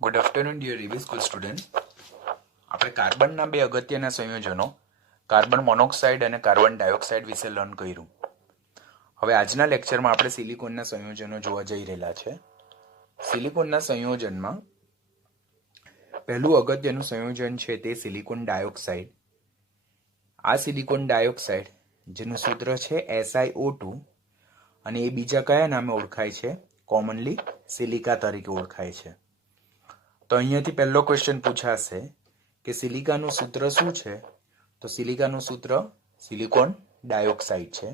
Good afternoon dear Rivi school student. આપણે કાર્બનના બે અગત્યના સંયોજનો કાર્બન મોનોક્સાઇડ અને કાર્બન ડાયોક્સાઇડ વિશે લર્ન કર્યું. હવે આજના લેક્ચરમાં આપણે સિલિકોનના સંયોજનો જોવા જઈ રહેલા છે. સિલિકોનના સંયોજનમાં પહેલું અગત્યનું સંયોજન છે તે સિલિકોન ડાયોક્સાઇડ. આ સિલિકોન ડાયોક્સાઇડ જેનું સૂત્ર છે SiO2 અને એ બીજા કયા નામે ઓળખાય છે? કોમનલી સિલિકા તરીકે ઓળખાય છે. તો અહીંયાથી પહેલો ક્વેશ્ચન પૂછાશે કે સિલિકાનું સૂત્ર શું છે? તો સિલિકાનું સૂત્ર સિલિકોન ડાયોક્સાઇડ છે.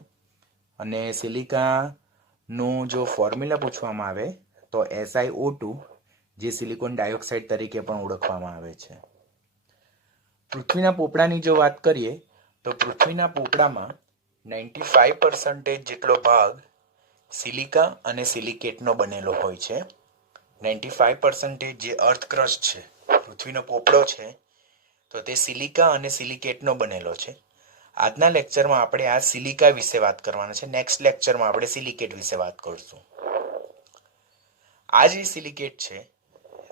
અને સિલિકાનું જો ફોર્મ્યુલા પૂછવામાં આવે તો SiO2 જે સિલિકોન ડાયોક્સાઇડ તરીકે પણ ઓળખવામાં આવે છે. પૃથ્વીના પોપડાની જો વાત કરીએ તો પૃથ્વીના પોપડામાં 95% જેટલો ભાગ સિલિકા અને સિલિકેટનો બનેલો હોય છે. 95% જે અર્થ ક્રસ્ટ છે, પૃથ્વીનો પોપડો છે, તો તે સિલિકા અને સિલિકેટનો બનેલો છે. આજના લેક્ચરમાં આપણે આ સિલિકા વિશે વાત કરવાના છે. નેક્સ્ટ લેક્ચરમાં આપણે સિલિકેટ વિશે વાત કરશું. આ જે સિલિકેટ છે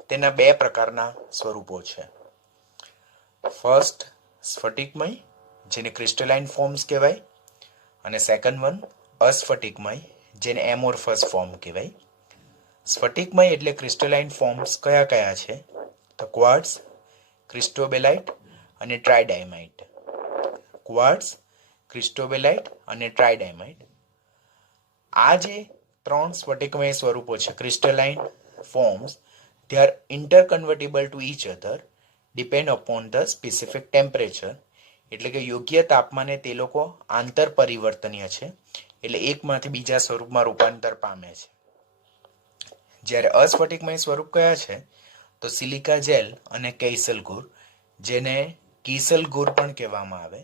તેના બે પ્રકારના સ્વરૂપો છે. ફર્સ્ટ સ્ફટિકમય, જેને ક્રિસ્ટલાઇન ફોર્મ્સ કહેવાય, અને સેકન્ડ વન અસ્ફટિકમય, જેને એમોર્ફસ ફોર્મ કહેવાય. સ્ફટિકમય એટલે ક્રિસ્ટલાઇન ફોર્મ્સ કયા કયા છે? તો ક્વાર્ટઝ, ક્રિસ્ટોબેલાઇટ અને ટ્રાઇડાયમાઇટ. ક્વાર્ટઝ, ક્રિસ્ટોબેલાઇટ અને ટ્રાઇડાયમાઇટ. આ જે ત્રણ સ્ફટિકમય સ્વરૂપો છે, crystalline forms, they are interconvertible to each other depend upon the specific temperature. એટલે કે યોગ્ય તાપમાને તે લોકો આંતર પરિવર્તનીય છે, એટલે એકમાંથી બીજા સ્વરૂપમાં રૂપાંતર પામે છે. જ્યારે અસ્ફટિકમય સ્વરૂપ કયા છે? તો સિલિકા જેલ અને કૈસલગુર, જેને કીસલગુર પણ કહેવામાં આવે.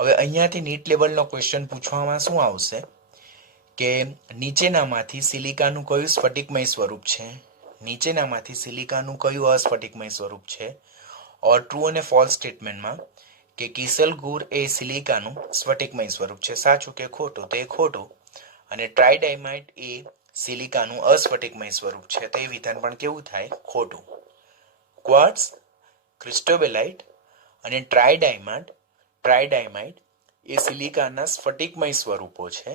હવે અહીંયાથી નીટ લેવલનો ક્વેશ્ચન પૂછવામાં શું આવશે કે નીચેનામાંથી સિલિકાનું કયું સ્ફટિકમય સ્વરૂપ છે, નીચેનામાંથી સિલિકાનું કયું અસ્ફટિકમય સ્વરૂપ છે? ઓર ટ્રુ અને ફોલ્સ સ્ટેટમેન્ટમાં કે કીસલગુર એ સિલિકાનું સ્ફટિકમય સ્વરૂપ છે, સાચું કે ખોટું? તો એ ખોટું. અને ટ્રાઇડાયમાઇટ એ સિલિકાનું અસ્ફટિકમય સ્વરૂપ છે, તો એ વિધાન પણ કેવું થાય? ખોટું. ક્વાર્ટઝ, ક્રિસ્ટોબેલાઇટ અને ટ્રાઇડાયમાઇટ એ સિલિકાના સ્ફટિકમય સ્વરૂપો છે.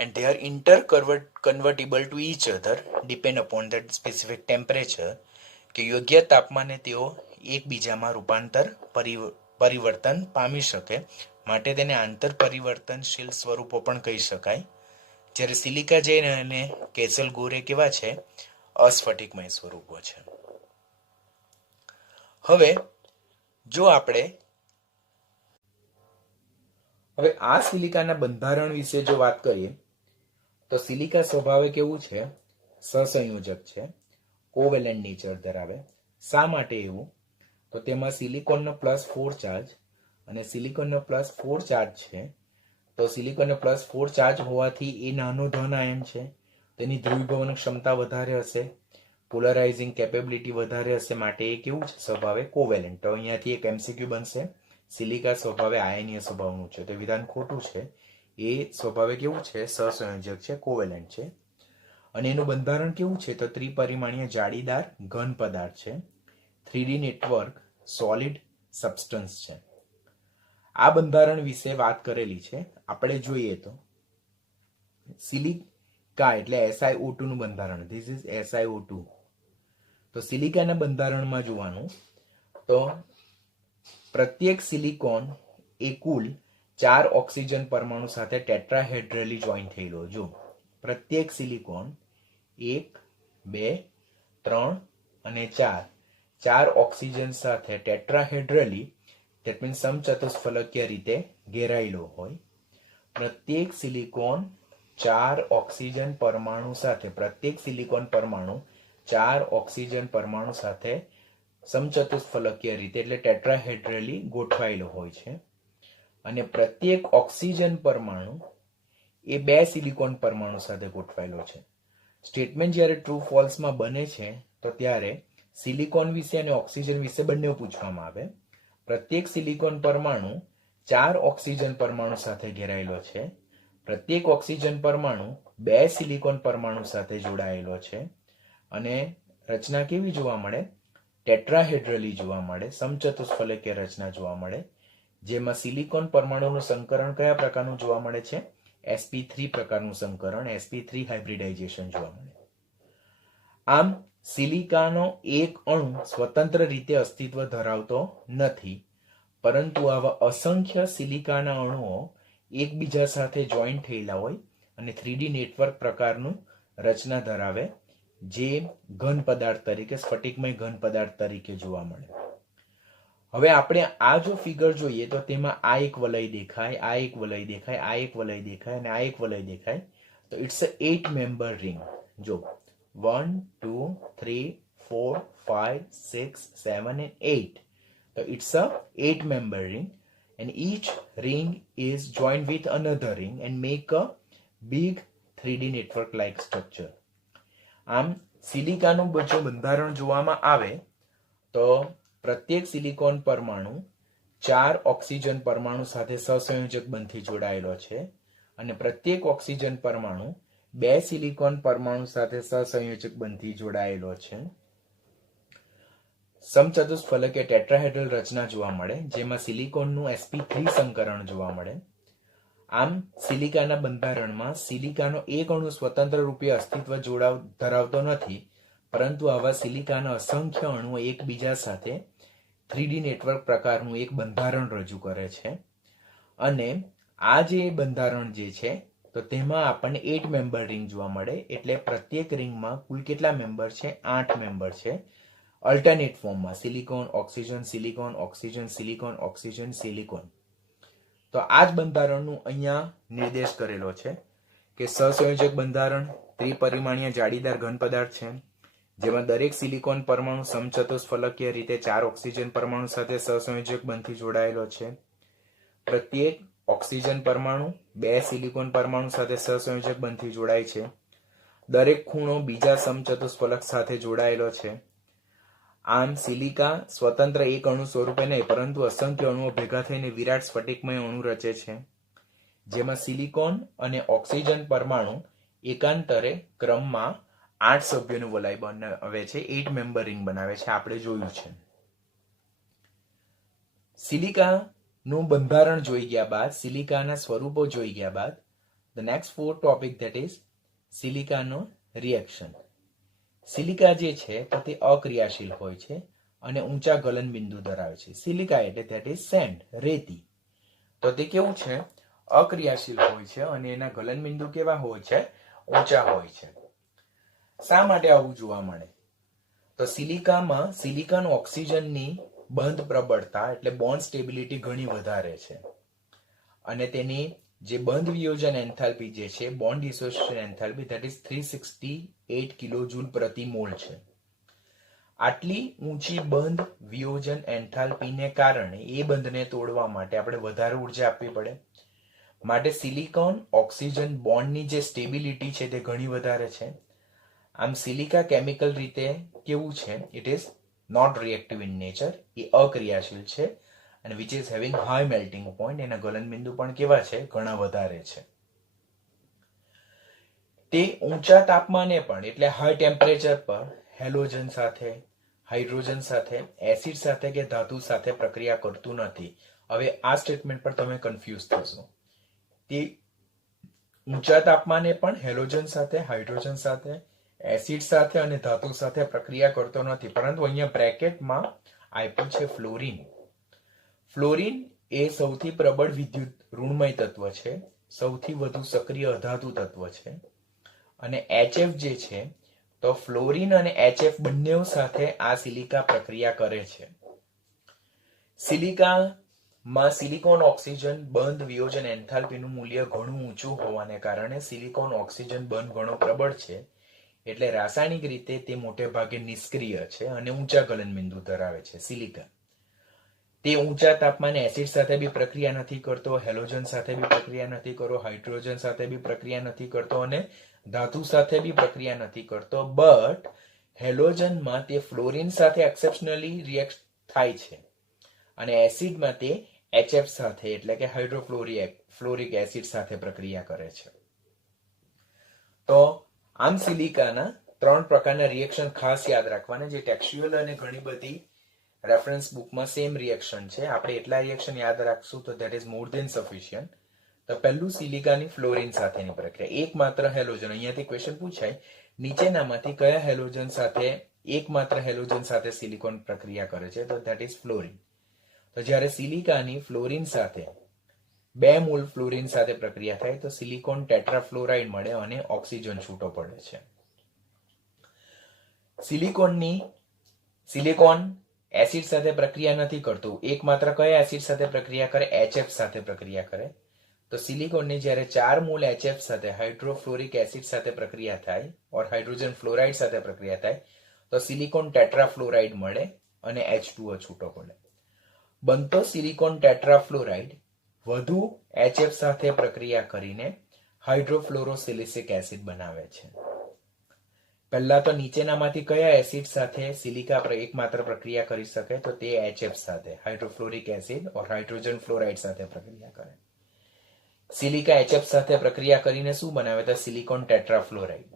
and they are interconvertible to each other depend upon that specific temperature. કે યોગ્ય તાપમાને તેઓ એકબીજામાં રૂપાંતર પરિવર્તન પામી શકે, માટે તેને આંતર પરિવર્તનશીલ સ્વરૂપો પણ કહી શકાય. જ્યારે સિલિકા જેલ અને કૈસલગુર એ કેવા છે? અસ્ફટિકમય સ્વરૂપો છે. હવે આ સિલિકાના બંધારણ વિશે જો વાત કરીએ તો સિલિકા સ્વભાવે કેવું છે? સહસંયોજક છે, કોવેલેન્ટ નેચર ધરાવે. શા માટે એવું? તો તેમાં સિલિકોનનો +4 ચાર્જ અને સિલિકોનનો +4 ચાર્જ છે. તો સિલિકોનનો +4 ચાર્જ હોવાથી એ નાનો ધન આયન છે, તેની ધ્રુવીભવન ક્ષમતા વધારે હશે, પોલરાઇઝિંગ કેપેબિલિટી વધારે હશે, માટે એ કેવું છે? સ્વભાવે કોવેલેન્ટ. તો અહીંયાથી એક MCQ બનશે, સિલિકા સ્વભાવે આયનીય સ્વભાવનું છે, તો વિધાન ખોટું છે. એ સ્વભાવે કેવું છે? સહસંયોજક છે, કોવેલેન્ટ છે. અને એનું બંધારણ કેવું છે? તો ત્રિપરિમાણીય જાળીદાર ઘન પદાર્થ છે. 3D નેટવર્ક સોલિડ સબસ્ટન્સ છે. આ બંધારણ વિશે વાત કરેલી છે. આપણે જોઈએ તો સિલિકા એટલે SiO2 નું બંધારણ. This is SiO2. તો સિલિકાના બંધારણમાં જોવાનું તો પ્રત્યેક સિલિકોન એ કુલ 4 ઓક્સિજન પરમાણુ સાથે ટેટ્રાહેડ્રલી જોઈન્ટ થયેલો. જો પ્રત્યેક સિલિકોન 1, 2, 3 અને 4 ઓક્સિજન સાથે ટેટ્રાહેડ્રલી, ધેટ મીન્સ સમચતુષ્ફલકીય રીતે ઘેરાયેલો હોય. પ્રત્યેક સિલિકોન 4 ઓક્સિજન પરમાણુ સાથે, પ્રત્યેક સિલિકોન પરમાણુ 4 ઓક્સિજન પરમાણુ સાથે સમચતુષ્ફલકીય રીતે એટલે ટેટ્રાહેડ્રલી ગોઠવાયેલો હોય છે. અને પ્રત્યેક ઓક્સિજન પરમાણુ એ 2 સિલિકોન પરમાણુ સાથે ગોઠવાયેલો છે. સ્ટેટમેન્ટ જ્યારે ટ્રુ ફોલ્સમાં બને છે તો ત્યારે સિલિકોન વિશે અને ઓક્સિજન વિશે બંને પૂછવામાં આવે. પ્રત્યેક સિલિકોન પરમાણુ 4 ઓક્સિજન પરમાણુ સાથે ઘેરાયેલો છે. પ્રત્યેક ઓક્સિજન પરમાણુ 2 સિલિકોન પરમાણુ સાથે જોડાયેલો છે. અને રચના કેવી જોવા મળે? ટેટ્રાહેડ્રલી જોવા મળે, સમચતુષ્ફલકીય રચના જોવા મળે, જેમાં સિલિકોન પરમાણુનું સંકરણ કયા પ્રકારનું જોવા મળે છે? sp3 પ્રકારનું સંકરણ, sp3 હાઇબ્રિડાઇઝેશન જોવા મળે. આમ સિલિકાનો એક અણુ સ્વતંત્ર રીતે અસ્તિત્વ ધરાવતો નથી, પરંતુ આવા અસંખ્ય સિલિકાના અણુઓ એકબીજા સાથે જોઈન્ટ થયેલા હોય અને 3D નેટવર્ક પ્રકારનું રચના ધરાવે, જે ઘન પદાર્થ તરીકે, સ્ફટિકમય ઘન પદાર્થ તરીકે જોવા મળે. હવે આપણે આ જો ફિગર જોઈએ તો તેમાં આ એક વલય દેખાય, આ એક વલય દેખાય, આ એક વલય દેખાય અને આ એક વલય દેખાય. તો ઇટ્સ અ 8 મેમ્બર રિંગ. જો 1 2 3 4 5 6 7 and 8. So it's a 8 member ring, and each ring is joined with another ring and make a big 3D network like structure. આમ સિલિકાનું જો બંધારણ જોવામાં આવે તો પ્રત્યેક સિલિકોન પરમાણુ 4 ઓક્સિજન પરમાણુ સાથે સહસંયોજક બંધથી જોડાયેલો છે અને પ્રત્યેક ઓક્સિજન પરમાણુ 2 સિલિકોન પરમાણુ સાથે સહસંયોજક બંધથી જોડાયેલો છે. સમચતુષ્ફલકીય ટેટ્રાહેડ્રલ રચના જોવા મળે, જેમાં સિલિકોનનું sp3 સંકરણ જોવા મળે. આમ સિલિકાના બંધારણમાં સિલિકાનો એક અણુ સ્વતંત્ર રૂપે અસ્તિત્વ ધરાવતો નથી, પરંતુ આવા સિલિકાના અસંખ્ય અણુઓ એકબીજા સાથે 3D નેટવર્ક પ્રકારનું એક બંધારણ રજૂ કરે છે. અને આ જે બંધારણ જે છે તો તેમાં આપણને 8 મેમ્બર રિંગ જોવા મળે, એટલે પ્રત્યેક રિંગમાં કુલ કેટલા મેમ્બર છે? 8 મેમ્બર છે. અલ્ટરનેટ ફોર્મમાં silicon oxygen silicon oxygen silicon oxygen silicon. તો આ જ બંધારણનું અહીંયા નિર્દેશ કરેલો છે કે સહસંયોજક બંધારણ ત્રિપરિમાણીય જાળીદાર ઘન પદાર્થ છે, જેમાં દરેક સિલિકોન પરમાણુ સમચતુષ્ફલકીય રીતે 4 ઓક્સિજન પરમાણુ સાથે સહસંયોજક બંધથી જોડાયેલો છે. પ્રત્યેક ઓક્સિજન પરમાણુ 2 સિલિકોન પરમાણુ સાથે સહસંયોજક બંધથી જોડાય છે. દરેક ખૂણો બીજા સમચતુષ્ફલક સાથે જોડાયેલો છે. આમ સિલિકા સ્વતંત્ર એક અણુ સ્વરૂપે નહીં, પરંતુ અસંખ્ય અણુઓ ભેગા થઈને વિરાટ સ્ફટિકમય અણુ રચે છે, જેમાં સિલિકોન અને ઓક્સિજન પરમાણુ એકાંતરે ક્રમમાં 8 સભ્યોનું વલય બનાવે છે, 8 મેમ્બર રિંગ બનાવે છે. આપણે જોયું છે. સિલિકાનું બંધારણ જોઈ ગયા બાદ, સિલિકાના સ્વરૂપો જોઈ ગયા બાદ, the next 4 topic, that is સિલિકાનો રિએક્શન. સિલિકા જે છે તો તે અક્રિયાશીલ હોય છે અને ઊંચા ગલન બિંદુ ધરાવે છે. સિલિકા એટલે ધેટ ઇઝ સેન્ડ, રેતી. તો તે કેવું છે? અક્રિયાશીલ હોય છે અને એના ગલન બિંદુ કેવા હોય છે? ઊંચા હોય છે. શા માટે આવું જોવા મળે? તો સિલિકામાં સિલિકોન ઓક્સિજનની બંધ પ્રબળતા એટલે બોન્ડ સ્ટેબિલિટી ઘણી વધારે છે અને તેની જે બંધ વિયોજન એન્થાલ્પી જે છે, bond dissociation enthalpy, that is 368 કિલોજૂલ પ્રતિ મોલ છે. આટલી ઊંચી બંધ વિયોજન એન્થાલ્પીને કારણે એ બંધને તોડવા માટે આપણે વધારે ઉર્જા આપવી પડે. માટે સિલિકોન ઓક્સિજન બોન્ડની જે સ્ટેબિલિટી છે તે ઘણી વધારે છે. આમ સિલિકા કેમિકલ રીતે કેવું છે? It is not reactive in nature, એ અક્રિયાશીલ છે અને which is having high melting point. એના ગલન બિંદુ પણ કેવા છે? ઘણા વધારે છે. તે ઊંચા તાપમાને પણ એટલે હાઈ ટેમ્પરેચર પર હેલોજન સાથે, હાઇડ્રોજન સાથે, એસિડ સાથે કે ધાતુ સાથે પ્રક્રિયા કરતું નથી. હવે આ સ્ટેટમેન્ટ પર તમે કન્ફ્યુઝ થશો. તે ઊંચા તાપમાને પણ હેલોજન સાથે, હાઇડ્રોજન સાથે, એસિડ સાથે અને ધાતુ સાથે પ્રક્રિયા કરતો નથી, પરંતુ અહીંયા બ્રેકેટમાં આપ્યું છે ફ્લોરિન. ફ્લોરિન એ સૌથી પ્રબળ વિદ્યુત ઋણમય તત્વ છે, સૌથી વધુ સક્રિય અધાતુ તત્વ છે અને HF જે છે તો ફ્લોરિન અને HF બંને સાથે આ સિલિકા પ્રક્રિયા કરે છે. સિલિકામાં સિલિકોન ઓક્સિજન બંધ વિયોજન એન્થાલ્પીનું મૂલ્ય ઘણું ઊંચું હોવાને કારણે સિલિકોન ઓક્સિજન બંધ ઘણો પ્રબળ છે, એટલે રાસાયણિક રીતે તે મોટે ભાગે નિષ્ક્રિય છે અને ઊંચા ગલન બિંદુ ધરાવે છે. સિલિકા તે ઊંચા તાપમાને એસિડ સાથે બી પ્રક્રિયા નથી કરતો, હેલોજન સાથે બી પ્રક્રિયા નથી કરતો, હાઇડ્રોજન સાથે બી પ્રક્રિયા નથી કરતો અને ધાતુ સાથે બી પ્રક્રિયા નથી કરતો. બટ હેલોજનમાં તે ફ્લોરિન સાથે એક્સેપ્શનલી રિએક્ટ થાય છે અને એસિડમાં તે HF સાથે એટલે કે હાઇડ્રોફ્લોરિક એસિડ સાથે પ્રક્રિયા કરે છે. તો આમ સિલિકાના 3 પ્રકારના રિએક્શન ખાસ યાદ રાખવાના, જે ટેક્સ્ચ્યુઅલ અને ઘણી બધી રેફરન્સ બુકમાં સેમ રિએક્શન છે. આપણે એટલા રિએક્શન યાદ રાખશું તો that is more than sufficient. તો પહેલું સિલિકાની ફ્લોરિન સાથેની પ્રક્રિયા. એકમાત્ર હેલોજન, અહીંયાથી ક્વેશ્ચન પૂછાય, નીચેનામાંથી કયા હેલોજન સાથે એકમાત્ર હેલોજન સાથે સિલિકોન પ્રક્રિયા કરે છે? તો ધેટ ઇઝ ફ્લોરિન. તો જ્યારે સિલિકાની ફ્લોરિન સાથે 2 મોલ ફ્લોરિન સાથે પ્રક્રિયા થાય તો સિલિકોન ટેટ્રાફ્લોરાઇડ મળે અને ઓક્સિજન છૂટો પડે છે. સિલિકોન એસિડ સાથે પ્રક્રિયા નથી કરતું. એકમાત્ર કયા એસિડ સાથે પ્રક્રિયા કરે? HF સાથે પ્રક્રિયા કરે. તો સિલિકોનની જ્યારે 4 મોલ HF સાથે હાઇડ્રોફ્લોરિક એસિડ સાથે પ્રક્રિયા થાય ઓર હાઇડ્રોજન ફ્લોરાઇડ સાથે પ્રક્રિયા થાય તો સિલિકોન ટેટ્રાફ્લોરાઇડ મળે અને H2O છૂટો પડે. બનતો સિલિકોન ટેટ્રાફ્લોરાઇડ વધુ HF સાથે પ્રક્રિયા કરીને હાઇડ્રોફ્લોરોસિલિસિક એસિડ બનાવે છે. પહેલા તો નીચેનામાંથી કયા એસિડ સાથે સિલિકા એકમાત્ર પ્રક્રિયા કરી શકે? તો તે HF સાથે હાઇડ્રોફ્લોરિક એસિડ ઓર હાઇડ્રોજન ફ્લોરાઇડ સાથે પ્રક્રિયા કરે. સિલિકા HF સાથે પ્રક્રિયા કરીને શું બનાવે? તો સિલિકોન ટેટ્રાફ્લોરાઇડ.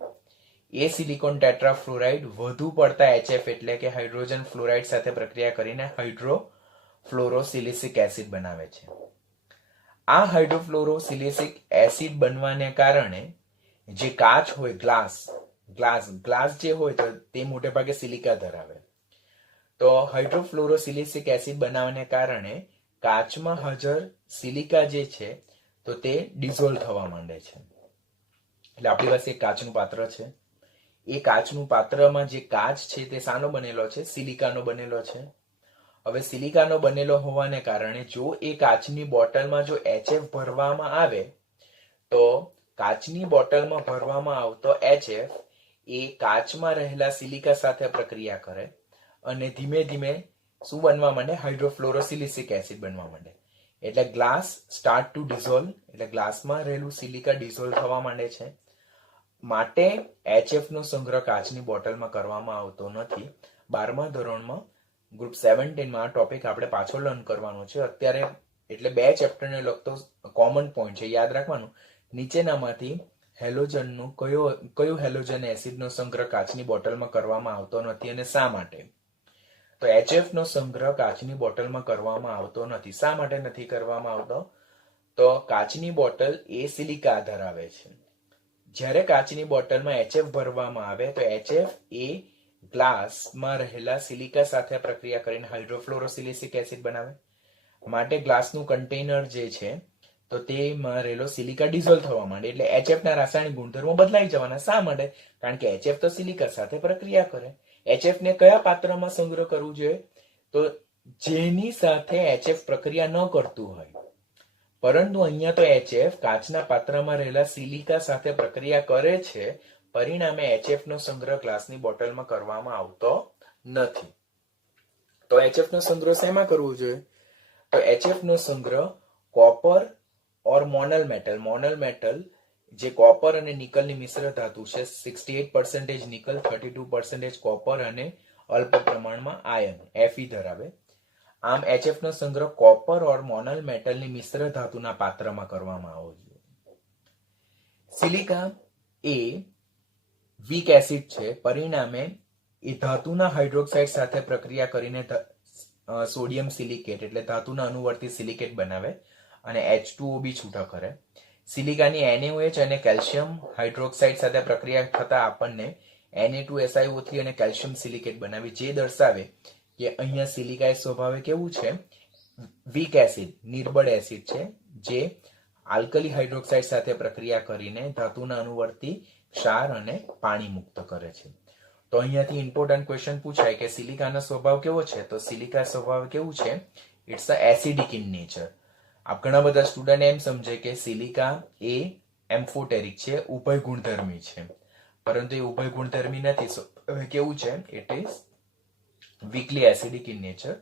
એ સિલિકોન ટેટ્રાફ્લોરાઇડ વધુ પડતા HF એટલે કે હાઇડ્રોજન ફ્લોરાઇડ સાથે પ્રક્રિયા કરીને હાઇડ્રોફ્લોરોસિલિસિક એસિડ બનાવે છે. આ હાઇડ્રોફ્લોરોસિલિસિક એસિડ બનવાને કારણે જે કાચ હોય, ગ્લાસ જે હોય તો તે મોટે ભાગે સિલિકા ધરાવે. તો હાઇડ્રોફ્લોરોસિલિસિક એસિડ બનાવવાને કારણે કાચમાં હાજર સિલિકા જે છે તો તે ડિઝોલ્વ થવા માંડે છે. એટલે આપણી પાસે એક કાચનું પાત્ર છે. એ કાચનું પાત્રમાં જે કાચ છે તે શાનો બનેલો છે? સિલિકાનો બનેલો છે. હવે સિલિકાનો બનેલો હોવાને કારણે જો એ કાચની બોટલમાં જો HF ભરવામાં આવે તો કાચની બોટલમાં ભરવામાં આવતો HF એ કાચમાં રહેલા સિલિકા સાથે પ્રક્રિયા કરે અને ધીમે ધીમે શું બનવા માંડે? હાઇડ્રોફ્લોરોસિલિસિક એસિડ બનવા માંડે. એટલે ગ્લાસ સ્ટાર્ટ ટુ ડિઝોલ્વ, એટલે ગ્લાસમાં રહેલું સિલિકા ડિઝોલ્વ થવા માંડે છે. માટે HF નો સંગ્રહ કાચની બોટલમાં કરવામાં આવતો નથી. 12મા ધોરણમાં ગ્રુપ 17માં આ ટોપિક આપણે પાછો લર્ન કરવાનો છે અત્યારે. એટલે 2 ચેપ્ટરને લગતો કોમન પોઈન્ટ છે, યાદ રાખવાનું. નીચેનામાંથી હેલોજનનું કયું હેલોજન એસિડનો સંગ્રહ કાચની બોટલમાં કરવામાં આવતો નથી અને શા માટે? તો HF નો સંગ્રહ કાચની બોટલમાં કરવામાં આવતો નથી. શા માટે નથી કરવામાં આવતો? તો કાચની બોટલ એ સિલિકા ધરાવે છે. જ્યારે કાચની બોટલમાં HF ભરવામાં આવે તો HF એ ગ્લાસમાં રહેલા સિલિકા સાથે પ્રક્રિયા કરીને હાઇડ્રોફ્લોરોસિલિસિક એસિડ બનાવે. માટે ગ્લાસનું કન્ટેનર જે છે તો તેમાં રહેલો સિલિકા ડિઝોલ્વ થવા માંડે. એટલે HF ના રાસાયણિક ગુણધર્મો બદલાઈ જવાના. શા માટે? કારણ કે HF તો સિલિકા સાથે પ્રક્રિયા કરે. HF ને કયા પાત્રમાં સંગ્રહ કરવું જોઈએ? તો જેની સાથે HF પ્રક્રિયા ન કરતું હોય. પરંતુ અહીંયા તો HF કાચના પાત્રમાં રહેલા સિલિકા સાથે પ્રક્રિયા કરે છે. પરિણામે HF નો સંગ્રહ ગ્લાસની બોટલમાં કરવામાં આવતો નથી. તો HF નો સંગ્રહ શેમાં કરવો જોઈએ? તો HF નો સંગ્રહ કોપર ઓર મોનલ મેટલ જે કોપર અને નિકલની મિશ્ર ધાતુ છે, 68% નિકલ, 32% કોપર અને અલ્પ પ્રમાણમાં આયન Fe ધરાવે. આમ HF નો સંગ્રહ કોપર ઓર મોનલ મેટલની મિશ્ર ધાતુના પાત્રમાં કરવામાં આવવો જોઈએ. સિલિકા એ વીક એસિડ છે. પરિણામે એ ધાતુના હાઇડ્રોક્સાઇડ સાથે પ્રક્રિયા કરીને સોડિયમ સિલિકેટ એટલે ધાતુના અનુવર્તી સિલિકેટ બનાવે અને H2O બી છૂટા કરે. સિલિકાની NaOH અને કેલ્શિયમ હાઇડ્રોક્સાઇડ સાથે પ્રક્રિયા થતા આપણને Na2SiO3 અને કેલ્શિયમ સિલિકેટ બનાવી, જે દર્શાવે કે અહીંયા સિલિકા એ સ્વભાવે કેવું છે? વીક એસિડ, નિર્બળ એસિડ છે, જે આલ્કલી હાઇડ્રોક્સાઇડ સાથે પ્રક્રિયા કરીને ધાતુના અનુવર્તી ક્ષાર અને પાણી મુક્ત કરે છે. તો અહીંયાથી ઇમ્પોર્ટન્ટ ક્વેશ્ચન પૂછાય કે સિલિકાનો સ્વભાવ કેવો છે? તો સિલિકા સ્વભાવ કેવું છે? It's a acidic in nature. આપ ઘણા બધા સ્ટુડન્ટ એમ સમજે કે સિલિકા એ એમ્ફોટેરિક છે, ઉભય ગુણધર્મી છે, પરંતુ એ ઉભય ગુણધર્મી નથી. કેવું છે? It is weakly acidic in nature,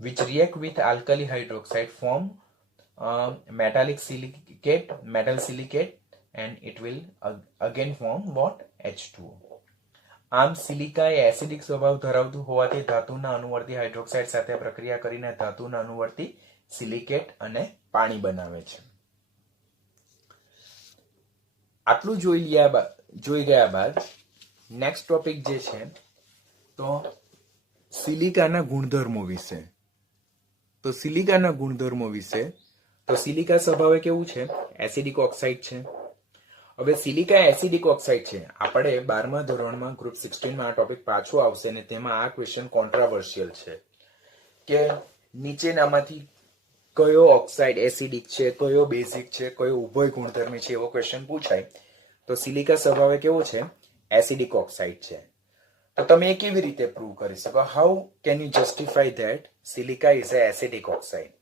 which react with alkali hydroxide form metal silicate, and it will again form what? H2O. આમ સિલિકા એ એસિડિક સ્વભાવ ધરાવતું હોવાથી ધાતુના અનુવર્તી હાઇડ્રોક્સાઇડ સાથે પ્રક્રિયા કરીને ધાતુના અનુવર્તી સિલિકેટ અને પાણી બનાવે છે. આટલું જોઈ ગયા બાદ નેક્સ્ટ ટોપિક જે છે તો સિલિકાના ગુણધર્મો વિશે. તો સિલિકાના ગુણધર્મો વિશે તો સિલિકા સ્વભાવે કેવું છે? એસિડિક ઓક્સાઇડ છે. હવે સિલિકા એસિડિક ઓક્સાઇડ છે. આપણે 12મા ધોરણમાં ગ્રુપ 16માં આ ટોપિક પાછો આવશે અને તેમાં આ ક્વેશ્ચન કોન્ટ્રાવર્શિયલ છે કે નીચેનામાંથી કયો ઓક્સાઇડ એસિડિક છે, કયો બેઝિક છે, કયો ઉભય ગુણધર્મી છે, એવો ક્વેશ્ચન પૂછાય. તો સિલિકા સ્વભાવે કેવો છે? એસિડિક ઓક્સાઇડ છે. તો તમે એ કેવી રીતે પ્રૂવ કરી શકો? How can you justify that silica is A acidic oxide?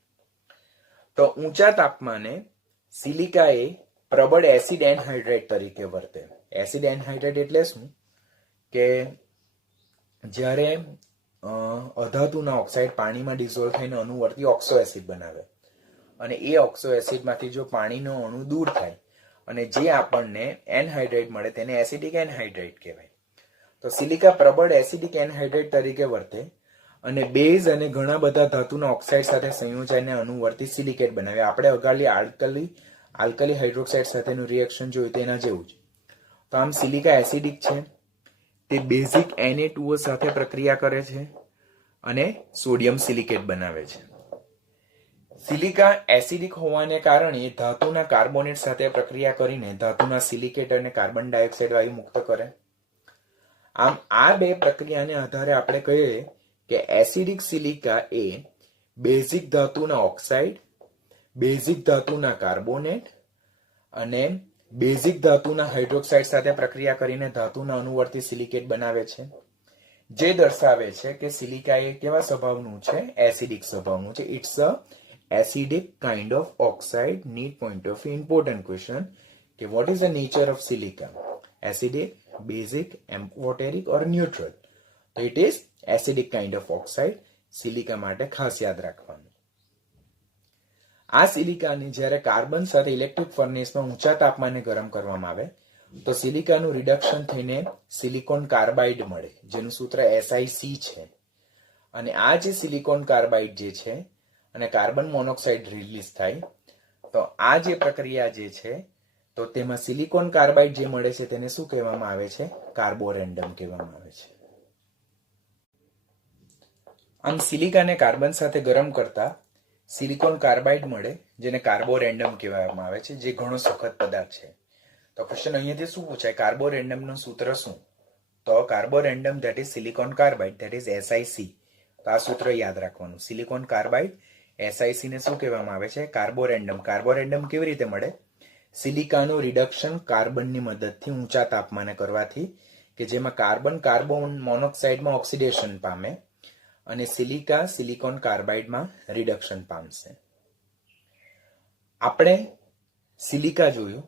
તો ઊંચા તાપમાને સિલિકા એ પ્રબળ એસિડ એનહાઇડ્રેટ તરીકે વર્તે. એસિડ એનહાઇડ્રેટ એટલે શું? કે જ્યારે અધાતુના ઓક્સાઇડ પાણીમાં ડિઝોલ્વ થઈને અણુવર્તી ઓક્સો એસિડ બનાવે અને એ ઓક્સો એસિડમાંથી જો પાણીનો અણુ દૂર થાય અને જે આપણને એનહાઇડ્રેટ મળે તેને એસિડિક એનહાઇડ્રેટ કહેવાય. તો સિલિકા પ્રબળ એસિડિક એનહાઇડ્રેટ તરીકે વર્તે અને બેઝ અને ઘણા બધા ધાતુના ઓક્સાઇડ સાથે સંયોજાઈને અણુવર્તી સિલિકેટ બનાવે. આપણે અગાડી આલ્કલી હાઇડ્રોક્સાઇડ સાથેનું રિએક્શન જોયું તેના જેવું જ. તો આમ સિલિકા એસિડિક છે. તે બેઝિક Na2O સાથે પ્રક્રિયા કરે છે અને સોડિયમ સિલિકેટ બનાવે છે. સિલિકા એસિડિક હોવાને કારણે ધાતુના કાર્બોનેટ સાથે પ્રક્રિયા કરીને ધાતુના સિલિકેટ અને કાર્બન ડાયોક્સાઇડ વાયુ મુક્ત કરે. આમ આ બે પ્રક્રિયાને આધારે આપણે કહીએ કે એસિડિક સિલિકા એ બેઝિક ધાતુના ઓક્સાઇડ, બેઝિક ધાતુના કાર્બોનેટ અને બેઝિક ધાતુના હાઇડ્રોક્સાઇડ સાથે પ્રક્રિયા કરીને ધાતુના અણુવર્તી સિલિકેટ બનાવે છે, જે દર્શાવે છે કે સિલિકા એ કેવા સ્વભાવનું છે? એસિડિક સ્વભાવનું છે. It's a acidic kind of oxide. Need point of important question કે what is the nature of silica? Acidic, basic, amphoteric or neutral? તો it is acidic kind of oxide. Silica માટે ખાસ યાદ રાખવાનું. આ સિલિકાને જ્યારે કાર્બન સાથે ઇલેક્ટ્રિક ફર્નેસમાં ઊંચા તાપમાને ગરમ કરવામાં આવે તો સિલિકાનું રિડક્શન થઈને સિલિકોન કાર્બાઇડ મળે, જેનું સૂત્ર SiC છે. અને આ જે સિલિકોન કાર્બાઇડ જે છે અને કાર્બન મોનોક્સાઇડ રિલીઝ થાય, તો આ જે પ્રક્રિયા જે છે તો તેમાં સિલિકોન કાર્બાઇડ જે મળે છે તેને શું કહેવામાં આવે છે? કાર્બોરેન્ડમ કહેવામાં આવે છે. આમ સિલિકાને કાર્બન સાથે ગરમ કરતા સિલિકોન કાર્બાઇડ મળે, જેને કાર્બોરેન્ડમ કહેવામાં આવે છે, જે ઘણો સખત પદાર્થ છે. તો ક્વેશ્ચન અહીંયાથી શું પૂછાય? કાર્બોરેન્ડમનું સૂત્ર શું? તો carborundum that is silicon carbide that is SiC. તો આ સૂત્ર યાદ રાખવાનું. સિલિકોન કાર્બાઇડ SiC ને શું કહેવામાં આવે છે? કાર્બોરેન્ડમ. કાર્બોરેન્ડમ કેવી રીતે મળે? સિલિકાનું રિડક્શન કાર્બનની મદદથી ઊંચા તાપમાને કરવાથી, કે જેમાં કાર્બન મોનોક્સાઇડમાં ઓક્સિડેશન પામે અને સિલિકા સિલિકોન કાર્બાઇડમાં રિડક્શન પામશે. આપણે સિલિકા જોયું,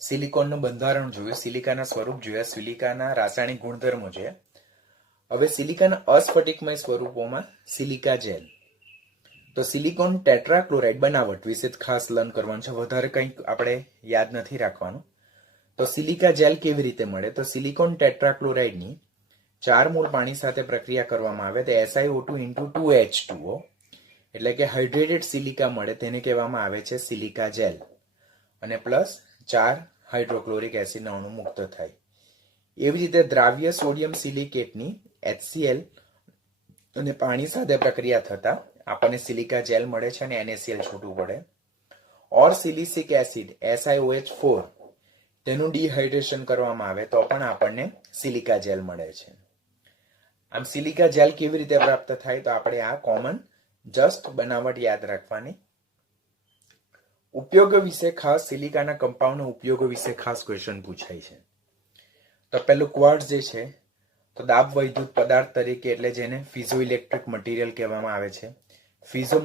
સિલિકોનનું બંધારણ જોયું, સિલિકાના સ્વરૂપ જોયા, સિલિકાના રાસાયણિક ગુણધર્મો જોયા. હવે સિલિકાના અસ્ફટિકમય સ્વરૂપોમાં સિલિકા જેલ. તો સિલિકોન ટેટ્રાક્લોરાઇડ બનાવટ વિશે ખાસ લર્ન કરવાનું છે, વધારે કંઈક આપણે યાદ નથી રાખવાનું. તો સિલિકા જેલ કેવી રીતે મળે? તો સિલિકોન ટેટ્રાક્લોરાઇડની 4 મૂળ પાણી સાથે પ્રક્રિયા કરવામાં આવે તો SiO2 એટલે કે હાઇડ્રેટેડ સિલિકા મળે, તેને કહેવામાં આવે છે સિલિકા જેલ. અને પ્લસ 4 હાઇડ્રોક્લોરિક એસિડના અણુ મુક્ત થાય. એવી રીતે દ્રાવ્ય સોડિયમ સિલિકેટની HCl અને પાણી સાથે પ્રક્રિયા થતા આપણને સિલિકા જેલ મળે છે અને NaCl છૂટું પડે. ઓર સિલિસિક એસિડ SiOH4 તેનું ડિહાઇડ્રેશન કરવામાં આવે તો પણ આપણને સિલિકા જેલ મળે છે. આમ સિલિકા જેલ કેવી રીતે પ્રાપ્ત થાય? તો આપણે આ કોમન જસ્ટ બનાવટ યાદ રાખવાની. ઉપયોગ વિશે ખાસ, સિલિકાના કમ્પાઉન્ડના ઉપયોગો વિશે ખાસ ક્વેશ્ચન પૂછાય છે. તો પેલું ક્વાર્ટઝ જે છે તો દાબ વૈદ્યુત પદાર્થ તરીકે, એટલે જેને ફિઝો ઇલેક્ટ્રિક મટીરિયલ કહેવામાં આવે છે. ફિઝો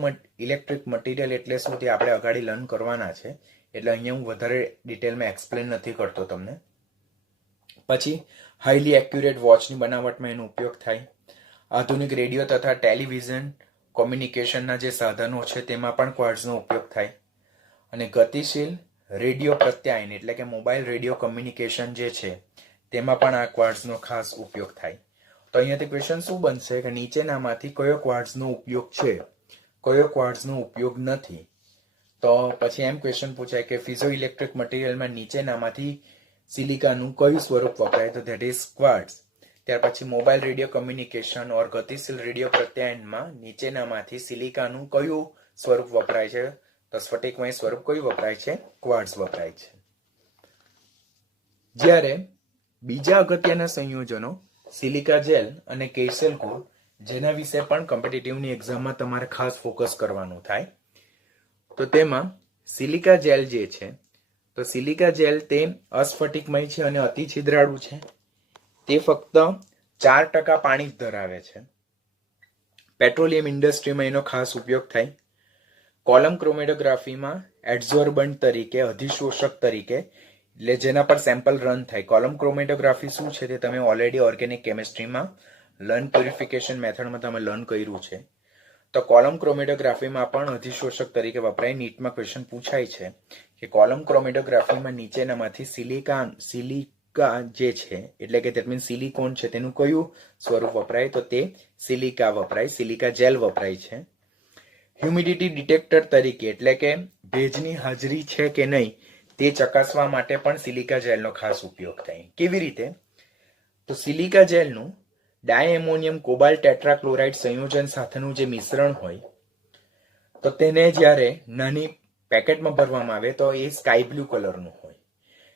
ઇલેક્ટ્રિક મટીરિયલ એટલે શું તે આપણે અગાડી લર્ન કરવાના છે, એટલે અહીંયા હું વધારે ડિટેલમાં એક્સપ્લેન નથી કરતો તમને. પછી હાઈલી એક્યુરેટ વોચની બનાવટમાં એનો ઉપયોગ થાય. આધુનિક રેડિયો તથા ટેલિવિઝન કોમ્યુનિકેશનના જે સાધનો છે તેમાં પણ ક્વાર્ટઝનો ઉપયોગ થાય. અને ગતિશીલ રેડિયો પ્રત્યાયન એટલે કે મોબાઈલ રેડિયો કોમ્યુનિકેશન જે છે તેમાં પણ આ ક્વાર્ટઝનો ખાસ ઉપયોગ થાય. તો અહીંયાથી ક્વેશ્ચન શું બનશે કે નીચેનામાંથી કયો ક્વાર્ટઝનો ઉપયોગ છે, કયો ક્વાર્ટઝનો ઉપયોગ નથી? તો પછી એમ ક્વેશ્ચન પૂછાય કે ફિઝો ઇલેક્ટ્રિક મટીરિયલમાં નીચેનામાંથી સિલિકાનું કયું સ્વરૂપ વપરાય? તો ધેટ ઇઝ ક્વાર્ટઝ. ત્યાર પછી મોબાઈલ રેડિયો કમ્યુનિકેશન ઓર ગતિશીલ રેડિયો પ્રત્યાયનમાં નીચેનામાંથી સિલિકાનું કયું સ્વરૂપ વપરાય છે? તો સ્ફટિકમય સ્વરૂપ કયું વપરાય છે? ક્વાર્ટઝ વપરાય છે. જ્યારે બીજા અગત્યના સંયોજનો સિલિકા જેલ અને કેસેલ કોર, જેના વિશે પણ કોમ્પિટિટિવની એક્ઝામમાં તમારે ખાસ ફોકસ કરવાનું થાય, તો તેમાં સિલિકા જેલ જે છે, તો સિલિકા જેલ તે અસ્ફટિકમય છે અને અતિ છિદ્રાળુ છે. તે ફક્ત 4% પાણી જ ધરાવે છે. પેટ્રોલિયમ ઇન્ડસ્ટ્રીમાં એનો ખાસ ઉપયોગ થાય. કોલમ ક્રોમેટોગ્રાફીમાં એડઝોર્બન્ટ તરીકે, અધિશોષક તરીકે, એટલે જેના પર સેમ્પલ રન થાય. કોલમ ક્રોમેટોગ્રાફી શું છે તે તમે ઓલરેડી ઓર્ગેનિક કેમિસ્ટ્રીમાં લર્ન પ્યુરિફિકેશન મેથડમાં તમે લર્ન કર્યું છે. તો કોલમ ક્રોમેટોગ્રાફીમાં પણ અધિશોષક તરીકે વપરાય. નીટમાં ક્વેશ્ચન પૂછાય છે કે કોલમ ક્રોમેટોગ્રાફીમાં નીચેનામાંથી સિલિકા જે છે, એટલે કે ધેટ મીન્સ સિલિકોન છે, તેનું કયું સ્વરૂપ વપરાય? તો તે સિલિકા વપરાય, સિલિકા જેલ વપરાય છે. હ્યુમિડિટી ડિટેક્ટર તરીકે, એટલે કે ભેજની હાજરી છે કે નહીં તે ચકાસવા માટે પણ સિલિકા જેલનો ખાસ ઉપયોગ થાય. કેવી રીતે? તો સિલિકા જેલનું ડાયએમોનિયમ કોબાલ્ટ ટેટ્રાક્લોરાઇડ સંયોજન સાથેનું જે મિશ્રણ હોય, તો તેને જ્યારે નાની પેકેટમાં ભરવામાં આવે તો એ સ્કાય બ્લુ કલરનું હોય.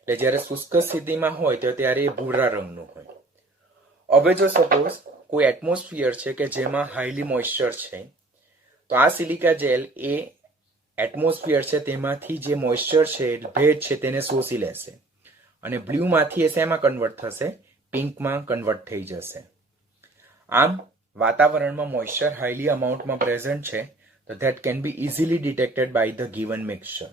એટલે જ્યારે શુષ્ક સ્થિતિમાં હોય તો ત્યારે એ ભૂરા રંગનું હોય. હવે જો સપોઝ કોઈ એટમોસ્ફિયર છે કે જેમાં હાઈલી મોઇસ્ચર છે, તો આ સિલિકા જેલ એ એટમોસ્ફિયર છે તેમાંથી જે મોઇસ્ચર છે, ભેજ છે, તેને શોષી લેશે અને બ્લુમાંથી એ શેમાં કન્વર્ટ થશે? પિંકમાં કન્વર્ટ થઈ જશે. આમ વાતાવરણમાં મોઇસ્ચર હાઈલી અમાઉન્ટમાં પ્રેઝન્ટ છે, તો that can be easily detected by the given mixture.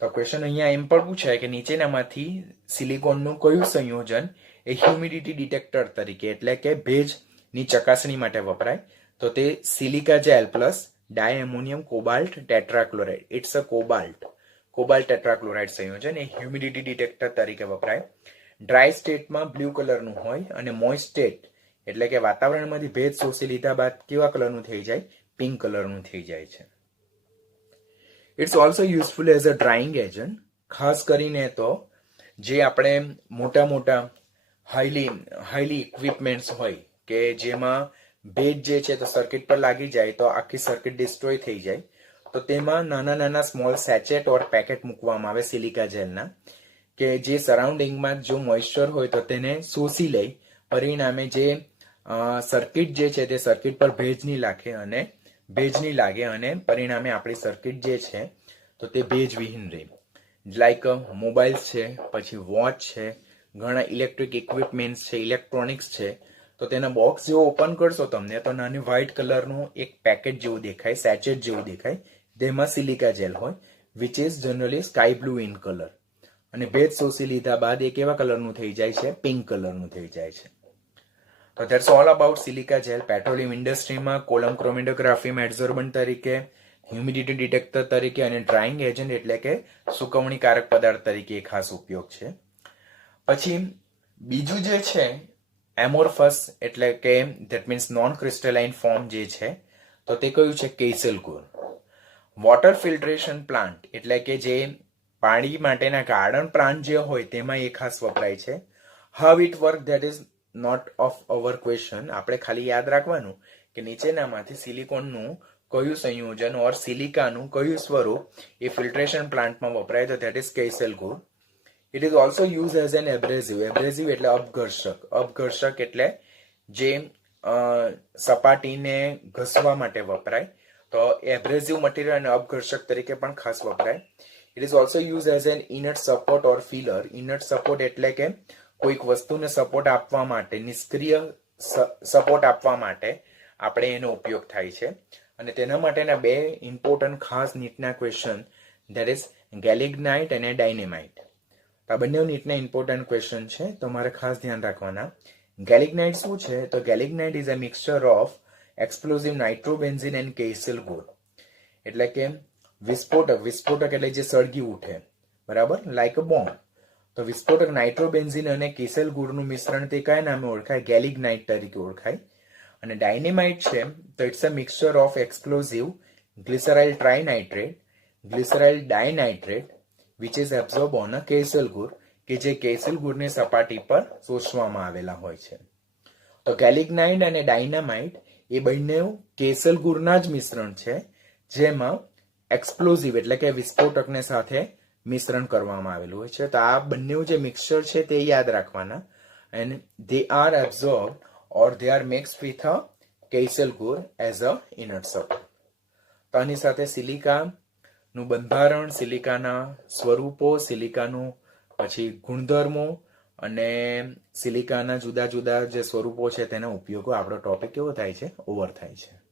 તો ક્વેશ્ચન અહીંયા એમ પણ પૂછાય કે નીચેનામાંથી સિલિકોનનું કયું સંયોજન એ હ્યુમિડિટી ડિટેક્ટર તરીકે, એટલે કે ભેજની ચકાસણી માટે વપરાય? તો તે silica gel plus diammonium cobalt tetrachloride. It's a cobalt tetrachloride સંયોજન એ હ્યુમિડિટી ડિટેક્ટર તરીકે વપરાય. ડ્રાય સ્ટેટમાં બ્લુ કલરનું હોય અને મોઇસ્ટ સ્ટેટ, એટલે કે વાતાવરણમાંથી ભેજ શોષી લીધા બાદ કેવા કલરનું થઈ જાય? પિંક કલરનું થઈ જાય છે. It's also useful as a drying agent. ખાસ કરીને તો જે આપણે મોટા હાઈલી ઇક્વિપમેન્ટ્સ હોય કે જેમાં ભેજ જે છે તો સર્કિટ પર લાગી જાય તો આખી સર્કિટ ડિસ્ટ્રોય થઈ જાય, તો તેમાં નાના સ્મોલ સેચેટ ઓર પેકેટ મૂકવામાં આવે સિલિકા જેલના, કે જે સરાઉન્ડિંગમાં જો મોઇસ્ચર હોય તો તેને શોષી લે, પરિણામે જે સર્કિટ જે છે તે સર્કિટ પર ભેજ નહીં લાગે અને પરિણામે આપણી સર્કિટ જે છે તો તે ભેજવિહીન રહે. લાઈક મોબાઈલ્સ છે, પછી વોચ છે, ઘણા ઇલેક્ટ્રિક ઇક્વિપમેન્ટ્સ છે, ઇલેક્ટ્રોનિક્સ છે, તો તેના બોક્સ જેવો ઓપન કરશો તમને તો નાની વ્હાઇટ કલરનું એક પેકેટ જેવું દેખાય, સેચેટ જેવું દેખાય. તેમાં સિલિકા જેલ હોય, which is generally sky blue in colour. અને ભેજ શોષી લીધા બાદ એ કેવા કલરનું થઈ જાય છે? પિંક કલરનું થઈ જાય છે. તો that's all about silica gel. Petroleum ઇન્ડસ્ટ્રીમાં કોલમ ક્રોમેટોગ્રાફીમાં એડઝોર્બન્ટ તરીકે, હ્યુમિડિટી ડિટેક્ટર તરીકે અને ડ્રાઇંગ એજન્ટ એટલે કે સુકવણીકારક પદાર્થ તરીકે ખાસ ઉપયોગ છે. પછી બીજું જે છે એમોર્ફસ, એટલે કે that means non crystalline form જે છે, તો તે કયું છે? કેસેલ કોર. વોટર ફિલ્ટ્રેશન પ્લાન્ટ, એટલે કે જે પાણી માટેના ગાર્ડન પ્લાન્ટ જે હોય તેમાં એ ખાસ વપરાય છે. How it work that is not of our question. આપણે ખાલી યાદ રાખવાનું કે નીચેનામાંથી સિલિકોનનું કયું સંયોજન ઓર સિલિકાનું કયું સ્વરૂપ એ ફિલ્ટ્રેશન પ્લાન્ટમાં વપરાય? તો that is kieselguhr. It is also use as an abrasive. Abrasive એટલે અપઘર્ષક. અપઘર્ષક એટલે જે સપાટીને ઘસવા માટે વપરાય, તો એબ્રેઝિવ મટીરિયલ અને અપઘર્ષક તરીકે પણ ખાસ વપરાય. It is also use as N ઇનટ support or filler. ઇનટ support એટલે કે કોઈક વસ્તુને સપોર્ટ આપવા માટે, નિષ્ક્રિય સપોર્ટ આપવા માટે આપણે એનો ઉપયોગ થાય છે. અને તેના માટેના બે ઇમ્પોર્ટન્ટ ખાસ નીટના ક્વેશ્ચન, ધેટ ઇઝ ગેલિગ્નાઇટ અને ડાયનેમાઇટ. આ બંને નીટના ઇમ્પોર્ટન્ટ ક્વેશ્ચન છે, તમારે ખાસ ધ્યાન રાખવાના. ગેલિગ્નાઇટ શું છે? તો gelignite is a mixture of explosive nitrobenzene and kieselguhr. એટલે કે વિસ્ફોટક એટલે જે સળગી ઉઠે, બરાબર, લાઈક અ બોમ્બ. તો વિસ્ફોટક નાઇટ્રોબેન્ઝિન અને કેસેલ ગોળનું મિશ્રણ તે કયા નામે ઓળખાય? ગેલિગ્નાઇટ તરીકે ઓળખાય. અને ડાયનેમાઇટ છે તો it's a mixture of explosive glyceryl trinitrate, glyceryl dinitrate, which is absorbed on a Kessel core. કે જે કેસલ ગુણની સપાટી પર શોષવામાં આવેલા હોય છે. તો કેલિગ્નાઇટ અને ડાયનામાઇટ એ બંને કેસલ ગુણના જ મિશ્રણ છે, જેમાં એક્સપ્લોઝિવ એટલે કે વિસ્ફોટકને સાથે મિશ્રણ કરવામાં આવેલું હોય છે. તો આ બંને જે મિક્સચર છે તે યાદ રાખવાના. And they are absorbed or they are mixed with a Kessel Gur as a inert support. તો આની સાથે સિલિકાનું બંધારણ, સિલિકાના સ્વરૂપો, સિલિકાનું પછી ગુણધર્મો અને સિલિકાના જુદા જુદા જે સ્વરૂપો છે તેના ઉપયોગો આપણો ટોપિક કેવો થાય છે, ઓવર થાય છે.